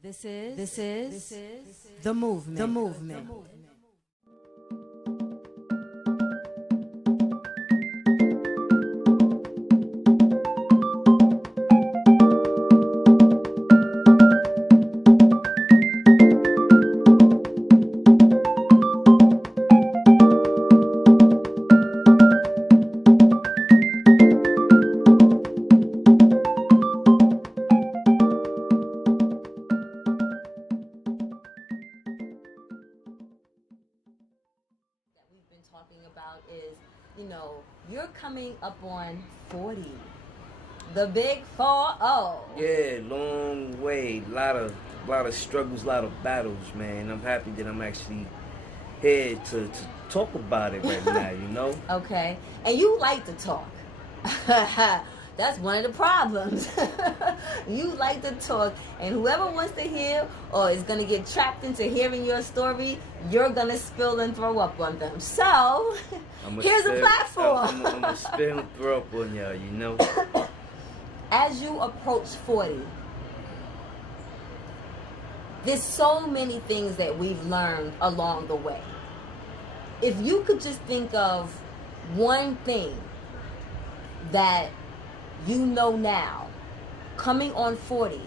This is the movement. The movement. Talking about is, you're coming up on 40. The big 4-0. Yeah, long way. Lot of struggles, lot of battles, man. I'm happy that I'm actually here to talk about it right now, Okay. And you like to talk. That's one of the problems. You like to talk, and whoever wants to hear or is going to get trapped into hearing your story, you're going to spill and throw up on them. So, here's a platform. I'm going to spill and throw up on y'all, As you approach 40, there's so many things that we've learned along the way. If you could just think of one thing that you know now, coming on 40,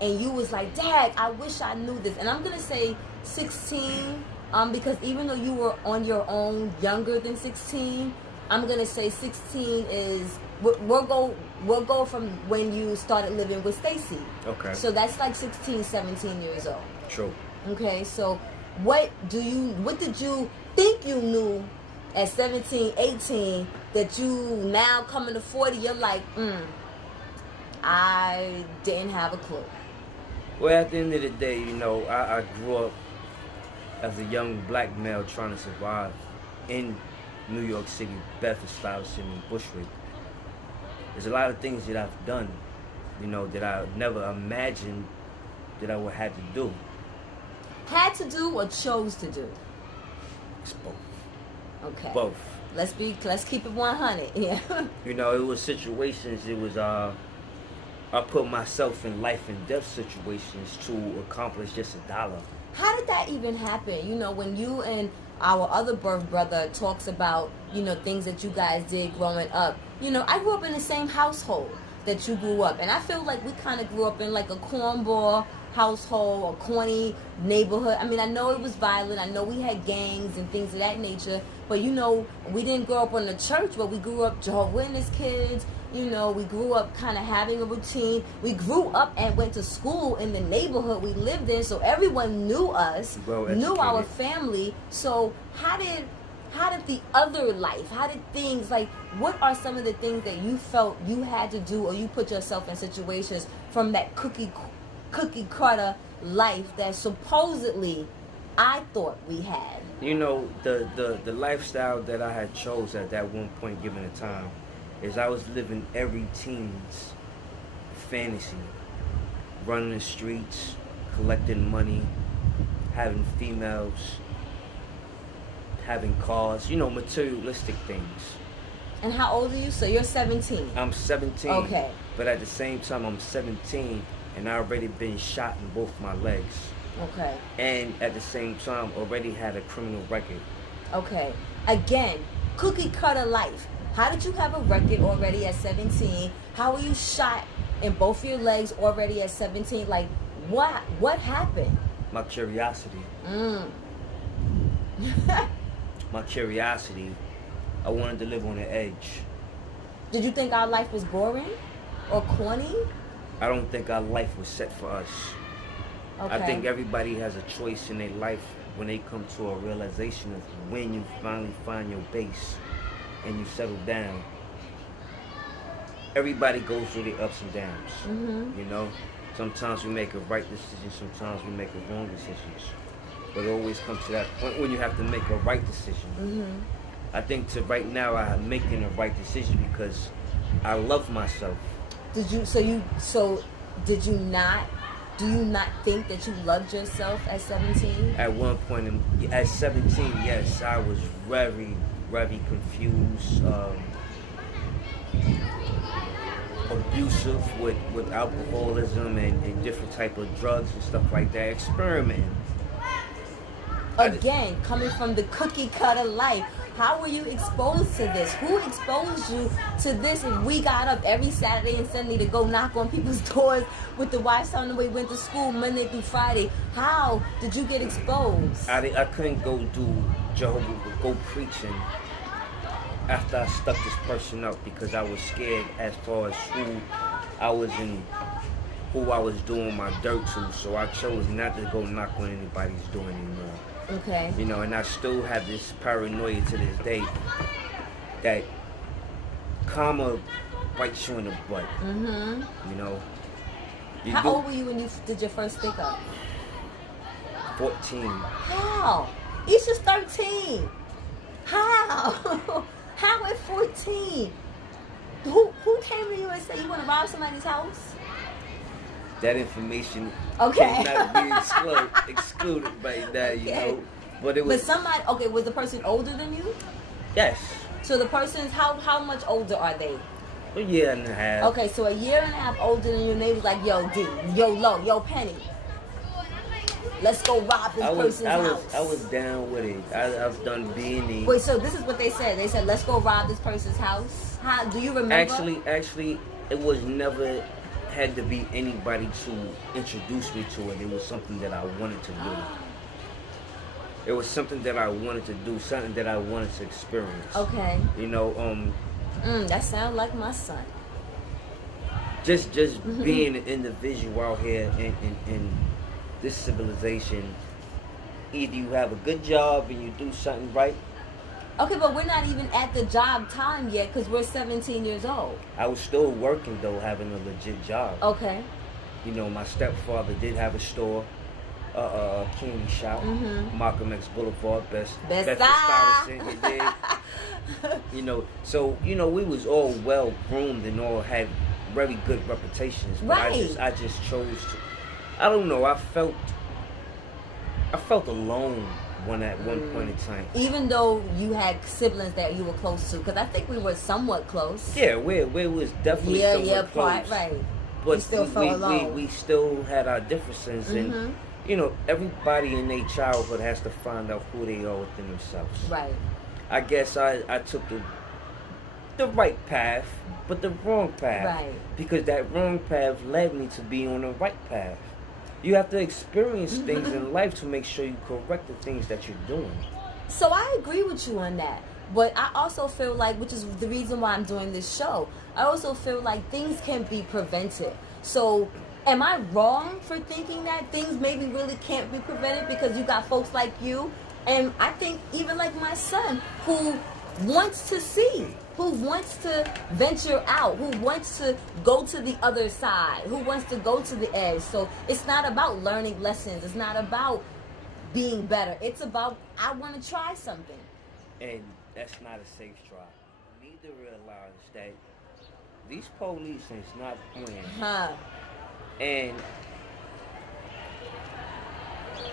and you was like, Dad, I wish I knew this. And I'm going to say 16, because even though you were on your own younger than 16, I'm going to say 16 is, we'll go from when you started living with Stacy. Okay. So that's like 16, 17 years old. True. Okay, so what did you think you knew at 17, 18, that you now coming to 40, you're like, I didn't have a clue? Well, at the end of the day, I grew up as a young black male trying to survive in New York City, Bedford-Stuyvesant, and Bushwick. There's a lot of things that I've done, that I never imagined that I would have to do. Had to do or chose to do? It's both. Okay. Both. Let's keep it 100. Yeah. It was situations. It was I put myself in life and death situations to accomplish just $1. How did that even happen? When you and our other birth brother talks about, things that you guys did growing up. I grew up in the same household that you grew up, and I feel like we kind of grew up in like a cornball household or corny neighborhood. I mean, I know it was violent. I know we had gangs and things of that nature, but we didn't grow up in the church, but we grew up Jehovah's Witness kids. We grew up kind of having a routine. We grew up and went to school in the neighborhood we lived in, so everyone knew us, knew our family. So how did the other life, how did things, like, what are some of the things that you felt you had to do, or you put yourself in situations from that cookie cutter life that supposedly I thought we had? The lifestyle that I had chose at that one point given a time is I was living every teen's fantasy. Running the streets, collecting money, having females, having cars, materialistic things. And how old are you? So you're 17. I'm 17. Okay. But at the same time, I'm 17, and I already been shot in both my legs. Okay. And at the same time, already had a criminal record. Okay. Again, cookie cutter life. How did you have a record already at 17? How were you shot in both your legs already at 17? Like, what happened? My curiosity. My curiosity. I wanted to live on the edge. Did you think our life was boring or corny? I don't think our life was set for us. Okay. I think everybody has a choice in their life when they come to a realization of when you finally find your base and you settle down. Everybody goes through the ups and downs. Mm-hmm. Sometimes we make a right decision, sometimes we make a wrong decision. But it always comes to that point when you have to make a right decision. Mm-hmm. I think right now I'm making a right decision because I love myself. Do you not think that you loved yourself at 17? At one point, at 17, yes, I was very, very confused. abusive with alcoholism and different type of drugs and stuff like that, experimenting. Again, coming from the cookie cutter life, how were you exposed to this? Who exposed you to this? If we got up every Saturday and Sunday to go knock on people's doors with the wives telling them we went to school Monday through Friday, how did you get exposed? I couldn't go go preaching after I stuck this person up because I was scared as far as who I was doing my dirt to. So I chose not to go knock on anybody's door anymore. Okay. You know, and I still have this paranoia to this day that karma bites you in the butt. Mm-hmm. You know. How old were you when you did your first stick up? 14. How? Isha's 13. How? How at 14? Who came to you and said you want to rob somebody's house? That information Okay. cannot be excluded right now, you know. But it was. But somebody. Okay, was the person older than you? Yes. So the person's how much older are they? A year and a half. Okay, so a year and a half older than you. And they was like, yo, D, yo, Lo, yo, Penny. Let's go rob this person's house. I was down with it. I was done being. Wait, so this is what they said. They said, let's go rob this person's house. How do you remember? Actually, it was never had to be anybody to introduce me to it. It was something that I wanted to do. It was something that I wanted to do, something that I wanted to experience. Okay. You know, that sounds like my son. Just being an individual out here in this civilization, either you have a good job and you do something right. Okay, but we're not even at the job time yet because we're 17 years old. I was still working though, having a legit job. Okay. You know, my stepfather did have a store, candy shop, Malcolm X Boulevard, best Stuyvesant, he did. You know, so you know we was all well groomed and all had very good reputations, but right. I just chose to. I don't know. I felt alone at one point in time. Even though you had siblings that you were close to, because I think we were somewhat close. Yeah, we was definitely somewhat close. Right. But you still felt alone. We still had our differences, and you know, everybody in their childhood has to find out who they are within themselves. Right. I guess I took the right path, but the wrong path. Right. Because that wrong path led me to be on the right path. You have to experience things in life to make sure you correct the things that you're doing. So I agree with you on that. But I also feel like, which is the reason why I'm doing this show, I also feel like things can be prevented. So am I wrong for thinking that things maybe really can't be prevented because you got folks like you? And I think even like my son who wants to see, who wants to venture out, who wants to go to the other side, who wants to go to the edge. So it's not about learning lessons. It's not about being better. It's about, I want to try something. And that's not a safe try. You need to realize that these police is not playing. And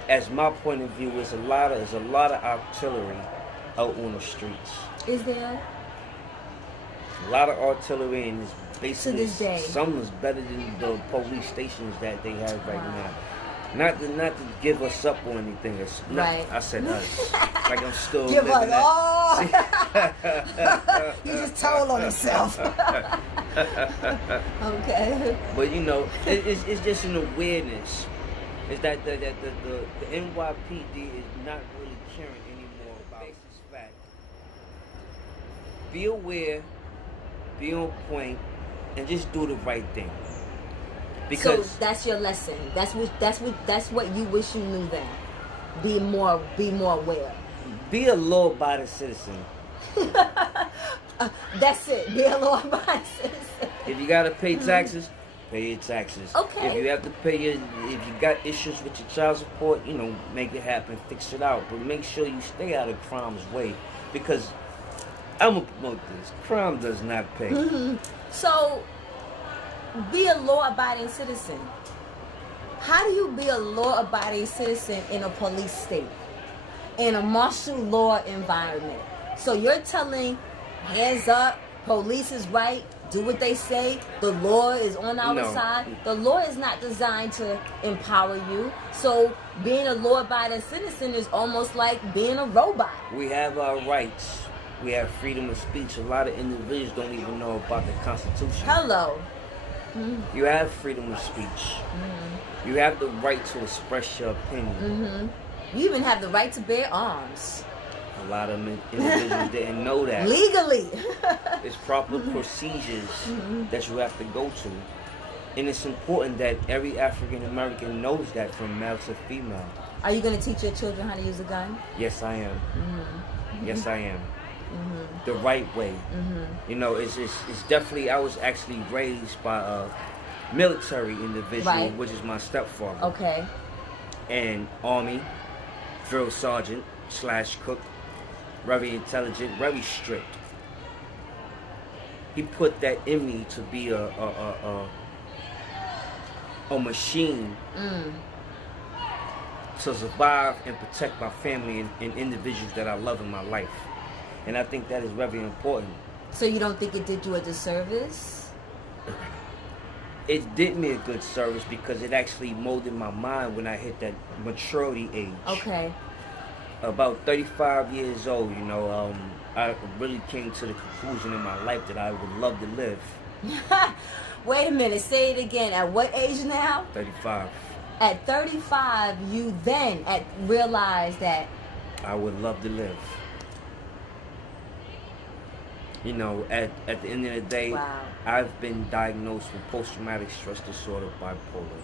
as my point of view, there's a lot of artillery out on the streets. Is there? A lot of artillery, and it's basically to this day. Some is better than the police stations that they have right now. Not to give us up or anything. It's not, right. I said us. Like I'm still give living us. that. He just told on himself. Okay. But you know, it's just an awareness. It's that the NYPD is not really caring anymore about this fact. Be aware, be on point, and just do the right thing. Because so that's your lesson. That's what you wish you knew then. Be more aware. Be a law-abiding citizen. That's it. Be a law-abiding citizen. If you gotta pay taxes, pay your taxes. Okay. If you have to pay if you got issues with your child support, you know, make it happen, fix it out. But make sure you stay out of crime's way, because I'm gonna promote this. Crime does not pay. So, be a law-abiding citizen. How do you be a law-abiding citizen in a police state, in a martial law environment? So you're telling, hands up, police is right, do what they say. The law is on our No. side. The law is not designed to empower you. So being a law-abiding citizen is almost like being a robot. We have our rights. We have freedom of speech. A lot of individuals don't even know about the Constitution. Hello. You have freedom of speech. You have the right to express your opinion. You even have the right to bear arms. A lot of individuals didn't know that. Legally. It's proper procedures that you have to go to. And it's important that every African American knows that, from male to female. Are you going to teach your children how to use a gun? Yes, I am. Yes, I am. The right way. You know, it's definitely, I was actually raised by a military individual, Right. which is my stepfather. Okay. And Army, drill sergeant / cook, very intelligent, very strict. He put that in me to be a machine to survive and protect my family and individuals that I love in my life. And I think that is very important. So you don't think it did you a disservice? It did me a good service because it actually molded my mind when I hit that maturity age. Okay. About 35 years old, you know, I really came to the conclusion in my life that I would love to live. Wait a minute. Say it again. At what age now? 35. At 35, you then realized that. I would love to live. You know, at the end of the day, Wow. I've been diagnosed with post-traumatic stress disorder, bipolar.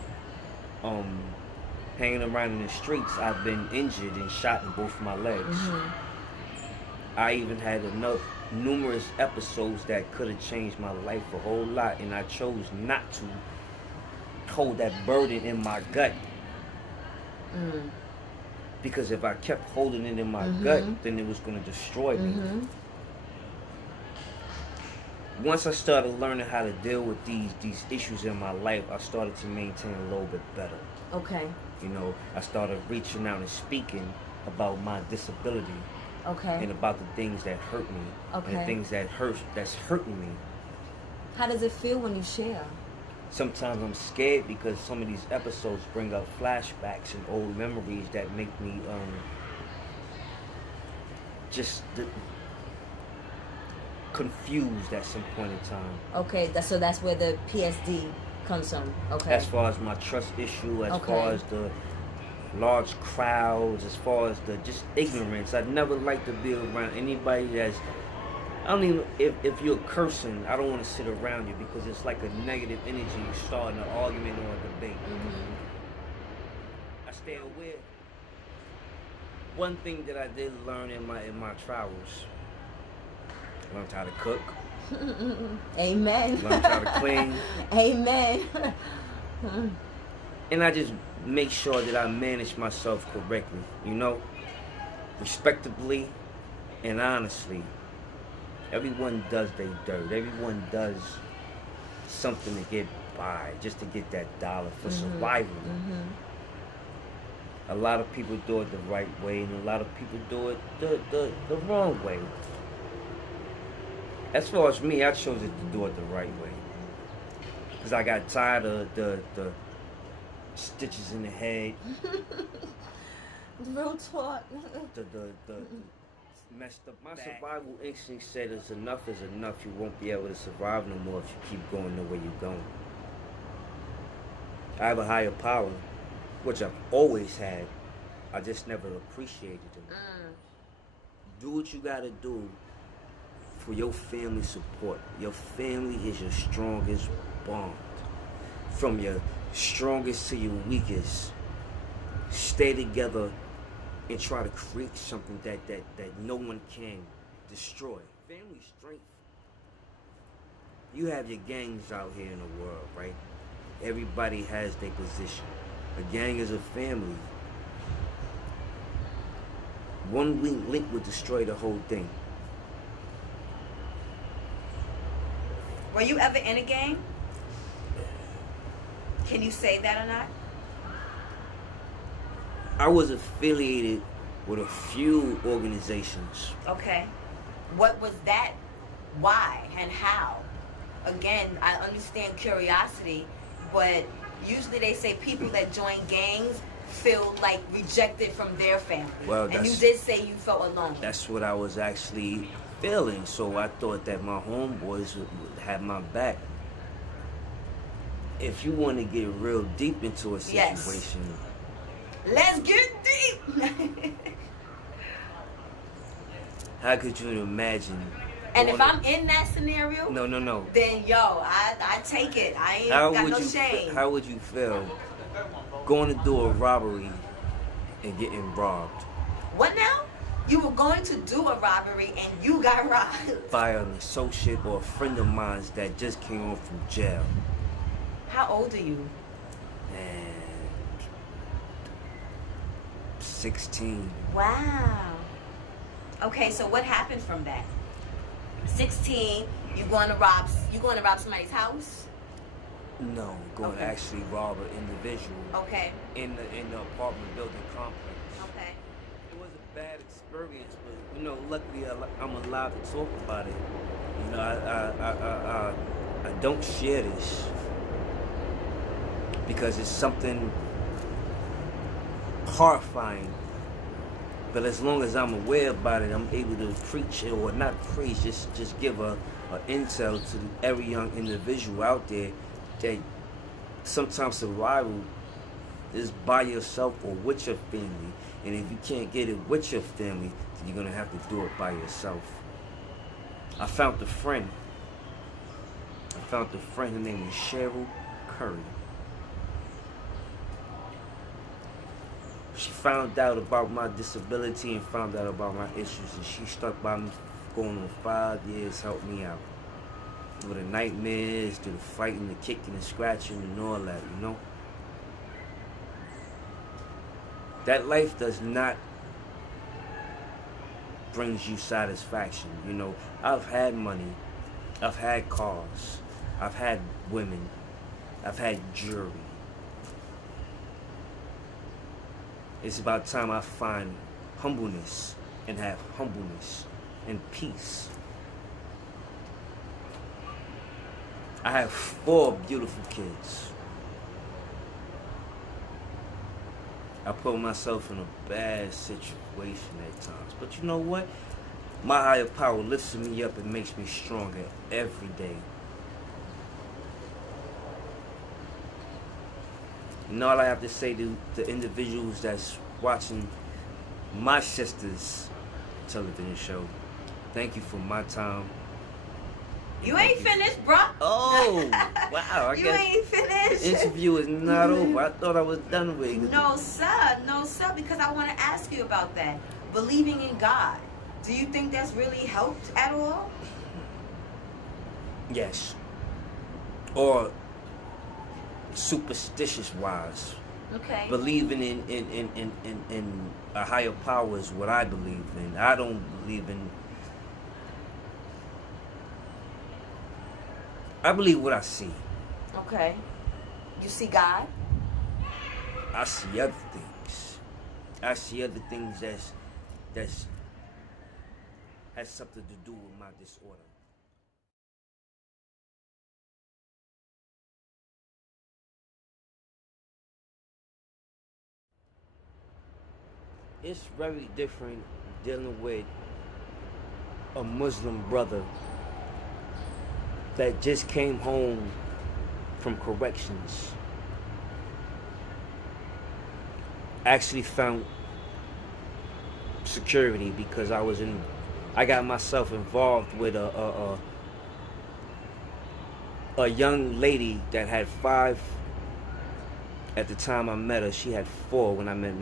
Hanging around in the streets, I've been injured and shot in both my legs. I even had numerous episodes that could have changed my life a whole lot, and I chose not to hold that burden in my gut. Because if I kept holding it in my gut, then it was going to destroy me. Once I started learning how to deal with these issues in my life, I started to maintain a little bit better. Okay. You know, I started reaching out and speaking about my disability Okay. and about the things that hurt me Okay. and things that's hurting me. How does it feel when you share? Sometimes I'm scared because some of these episodes bring up flashbacks and old memories that make me confused at some point in time. Okay. So that's where the PSD comes from. Okay. As far as my trust issue, as Okay. far as the large crowds, as far as the just ignorance. I'd never like to be around anybody that's, I don't even, if you're cursing, I don't want to sit around you because it's like a negative energy starting an argument or a debate. I stay aware. One thing that I did learn in my travels, I learned how to cook, Amen. learned how to clean, Amen. and I just make sure that I manage myself correctly, you know, respectably and honestly. Everyone does their dirt. Everyone does something to get by, just to get that dollar for survival. A lot of people do it the right way, and a lot of people do it the wrong way. As far as me, I chose it to do it the right way. Because I got tired of the stitches in the head, Real talk. the messed up. My survival instinct said is enough, you won't be able to survive no more if you keep going the way you're going. I have a higher power, which I've always had. I just never appreciated it. Do what you gotta do for your family support. Your family is your strongest bond. From your strongest to your weakest. Stay together and try to create something that no one can destroy. Family strength. You have your gangs out here in the world, right? Everybody has their position. A gang is a family. One weak link would destroy the whole thing. Were you ever in a gang? Can you say that or not? I was affiliated with a few organizations. Okay. What was that? Why and how? again, I understand curiosity, but usually they say people that join gangs feel like rejected from their family. Well, and you that's- did say you felt alone. That's what I was actually feeling. So I thought that my homeboys would have my back. If you want to get real deep into a Yes. situation, Let's get deep. how could you imagine? And if going I'm in that scenario, no. then yo, I take it. I ain't How got would no you? shame. How would you feel going to do a robbery and getting robbed What now? You were going to do a robbery and you got robbed. by an associate or a friend of mine that just came home from jail? How old are you? And 16. Wow. Okay, so what happened from that? 16, you going to rob somebody's house? No, going to Okay. actually rob an individual Okay. in the apartment building complex. Okay. It was a bad experience, but you know, luckily I'm allowed to talk about it. You know, I don't share this because it's something horrifying. But as long as I'm aware about it, I'm able to preach it, or not preach, just give a intel to every young individual out there that sometimes survival is by yourself or with your family. And if you can't get it with your family, then you're gonna have to do it by yourself. I found a friend. Her name was Cheryl Curry. She found out about my disability and found out about my issues, and she stuck by me going on 5 years, helped me out. Through the nightmares, through the fighting, the kicking, the scratching, and all that, you know? That life does not bring you satisfaction, you know? I've had money, I've had cars, I've had women, I've had jewelry. It's about time I find humbleness and have humbleness and peace. I have 4 beautiful kids. I put myself in a bad situation at times. But you know what? My higher power lifts me up and makes me stronger every day. And all I have to say to the individuals that's watching my sister's television show, thank you for my time. You ain't finished, bruh. Oh, wow. I You guess ain't the finished. interview is not over. I thought I was done with it. No, sir, because I want to ask you about that. Believing in God. Do you think that's really helped at all? Yes. Or superstitious wise. Okay. Believing in a higher power is what I believe in. I don't believe in. I believe what I see. Okay. You see God? I see other things. I see other things that's has something to do with my disorder. It's very different dealing with a Muslim brother that just came home from corrections. Actually found security because I got myself involved with a young lady that had 5 at the time I met her. She had 4 when I met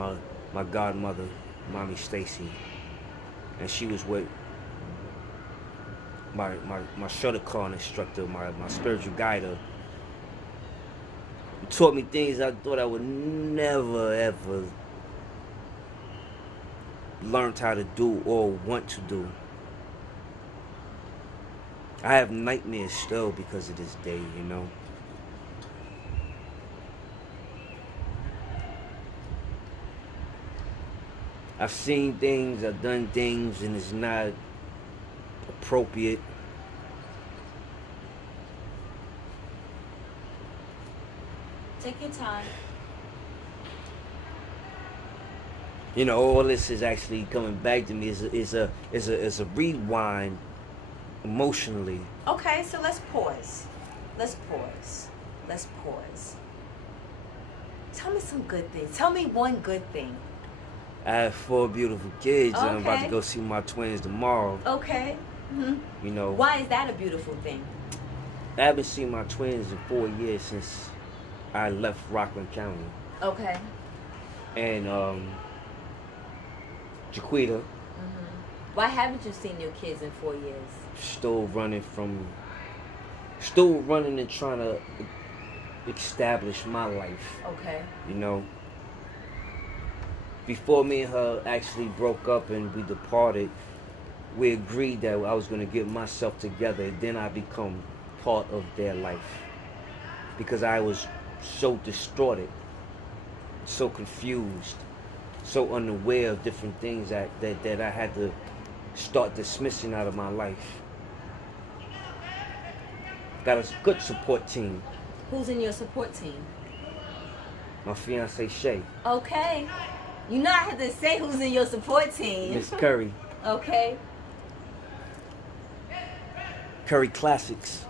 my godmother, Mommy Stacy, and she was with my Shotokan instructor, my spiritual guider, who taught me things I thought I would never ever learned how to do or want to do. I have nightmares still because of this day, you know. I've seen things, I've done things, and it's not appropriate. Take your time. You know, all this is actually coming back to me. Is a rewind emotionally. Okay, so let's pause. Let's pause. Let's pause. Tell me some good things. Tell me one good thing. I have 4 beautiful kids, and I'm about Okay. to go see my twins tomorrow. Okay. Hmm. You know, Why is that a beautiful thing? I haven't seen my twins in 4 years since I left Rockland County. Okay. And Jaquita Why haven't you seen your kids in 4 years? still running and trying to establish my life. Okay. You know, before me and her actually broke up and we departed, we agreed that I was going to get myself together, and then I become part of their life, because I was so distorted, so confused, so unaware of different things that I had to start dismissing out of my life. Got a good support team. Who's in your support team? My fiance Shay, Okay. You know I have to say who's in your support team. Miss Curry, Okay. Curry Classics.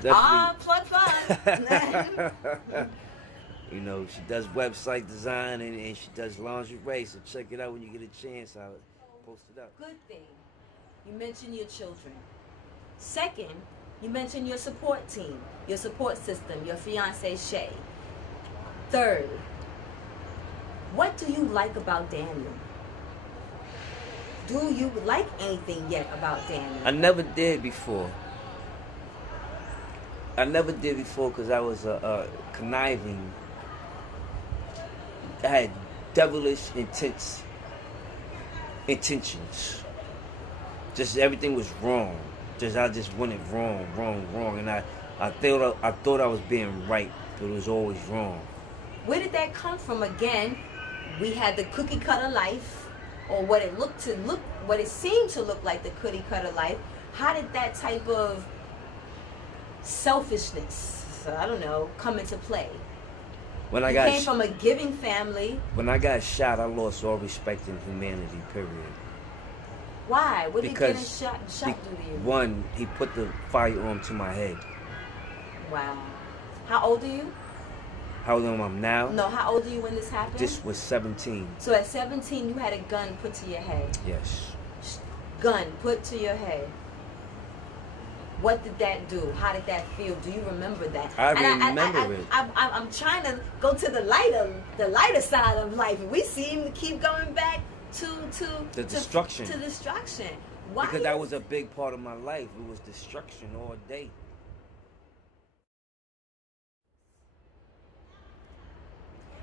Plug. You know, she does website design and she does lingerie, so check it out when you get a chance. I'll post it up. Good thing. You mentioned your children. Second, you mentioned your support team, your support system, your fiance Shay. Third, what do you like about Daniel? Do you like anything yet about Daniel? I never did before. Because I was conniving. I had devilish intentions. Just everything was wrong. I just went it wrong. And I thought I was being right, but it was always wrong. Where did that come from? Again, we had the cookie cutter life, or what it seemed to look like the cookie cutter life. How did that type of selfishness, I don't know, come into play? When I You got came from a giving family. when I got shot, I lost all respect in humanity. Period. Why? What did Because getting shot do to you? One, he put the firearm to my head. Wow. How old are you? How old am I now? No, how old are you when this happened? This was 17. So at 17, you had a gun put to your head. Yes. Gun put to your head. What did that do? How did that feel? Do you remember that? I remember it. I'm trying to go to the lighter side of life. We seem to keep going back to destruction. To destruction. Why? Because that was a big part of my life. It was destruction all day.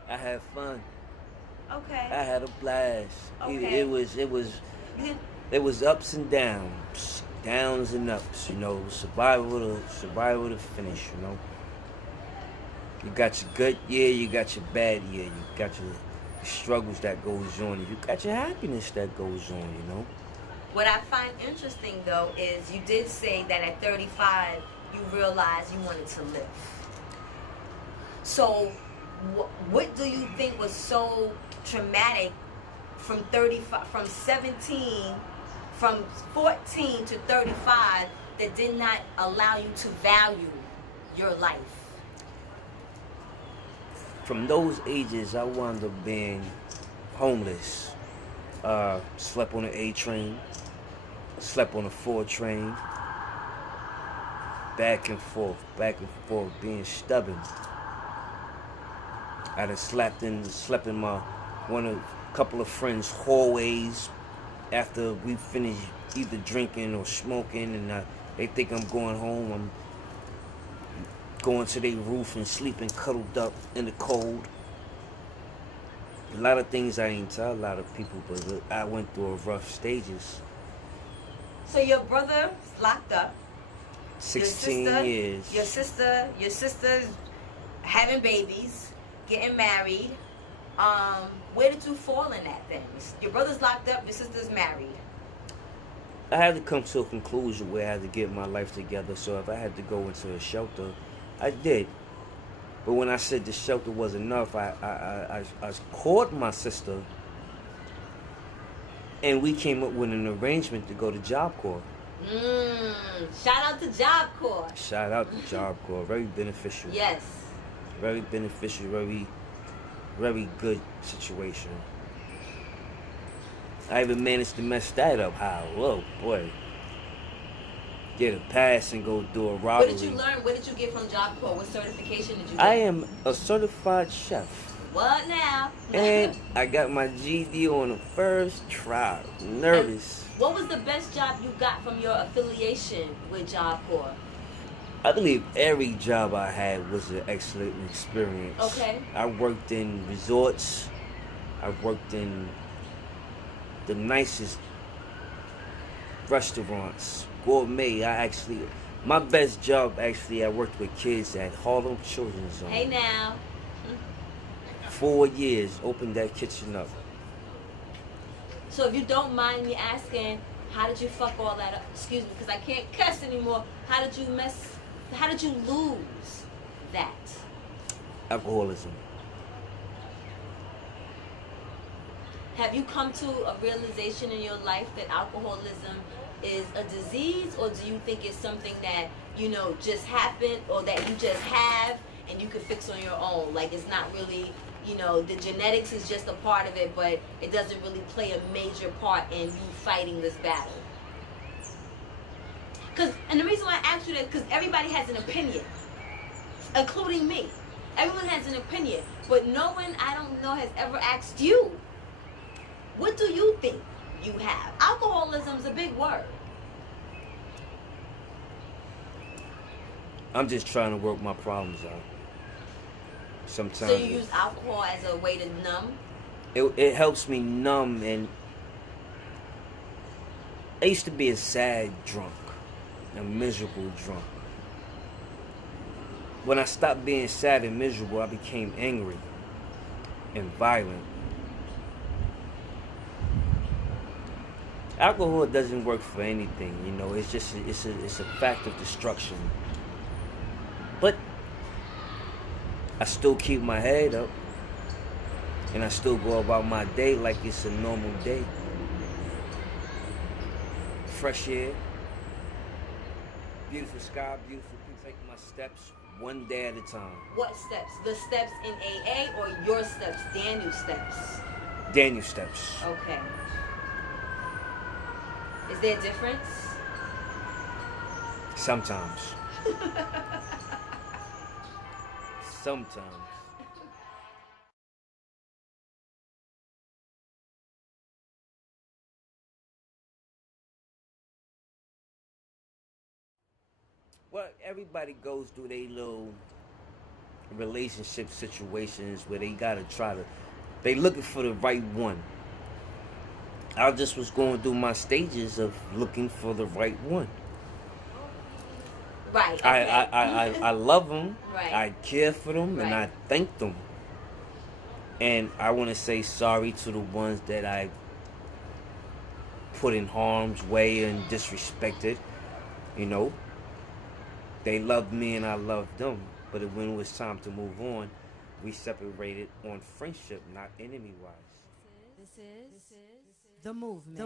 I had fun. Okay. I had a blast. Okay. It was ups and downs and ups. You know, survival to finish. You know, you got your good year, you got your bad year, you got your struggles that goes on, you got your happiness that goes on. You know. What I find interesting, though, is you did say that at 35, you realized you wanted to live. So, what do you think was so traumatic from 14 to 35 that did not allow you to value your life? From those ages, I wound up being homeless. Slept on the A train, slept on the 4 train, back and forth, being stubborn. I done slept in a couple of friends' hallways after we finished either drinking or smoking, and they think I'm going home. I'm going to their roof and sleeping cuddled up in the cold. A lot of things I didn't tell a lot of people, but I went through rough stages. So your brother's locked up. 16 years. Your sister's having babies, getting married. Where did you fall in that then? Your brother's locked up, your sister's married. I had to come to a conclusion where I had to get my life together. So if I had to go into a shelter, I did. But when I said the shelter was enough, I called my sister, and we came up with an arrangement to go to Job Corps. Shout out to Job Corps. Shout out to Job Corps. Very beneficial. Yes. Very beneficial. Very, very good situation. I even managed to mess that up. How? Oh boy. Get a pass and go do a robbery. What did you learn? What did you get from Job Corps? What certification did you get? I am a certified chef. What now? And I got my GD on the first try. Nervous. And what was the best job you got from your affiliation with Job Corps? I believe every job I had was an excellent experience. Okay. I worked in resorts. I worked in the nicest restaurants. Gourmet. My best job I worked with kids at Harlem Children's Zone. Hey now. 4 years, opened that kitchen up. So if you don't mind me asking, how did you fuck all that up? Excuse me, because I can't cuss anymore. How did you lose that? Alcoholism. Have you come to a realization in your life that alcoholism is a disease, or do you think it's something that, just happened, or that you just have and you can fix on your own? Like, it's not really, the genetics is just a part of it, but it doesn't really play a major part in you fighting this battle. And the reason why I asked you that, because everybody has an opinion, including me. Everyone has an opinion, but no one, I don't know, has ever asked you, what do you think you have? Alcoholism's a big word. I'm just trying to work my problems out. Sometimes. So you use alcohol as a way to numb? It helps me numb, and I used to be a sad drunk, a miserable drunk. When I stopped being sad and miserable, I became angry and violent. Alcohol doesn't work for anything, It's just it's a fact of destruction. But I still keep my head up, and I still go about my day like it's a normal day. Fresh air, beautiful sky, beautiful people. Take my steps one day at a time. What steps? The steps in AA or your steps, Daniel steps? Daniel steps. Okay. Is there a difference? Sometimes. Sometimes. Well, everybody goes through their little relationship situations where they they looking for the right one. I just was going through my stages of looking for the right one. Right. Okay. I love them. Right. I care for them, and I thank them. And I want to say sorry to the ones that I put in harm's way and disrespected. They loved me and I loved them. But when it was time to move on, we separated on friendship, not enemy-wise. This is the movement.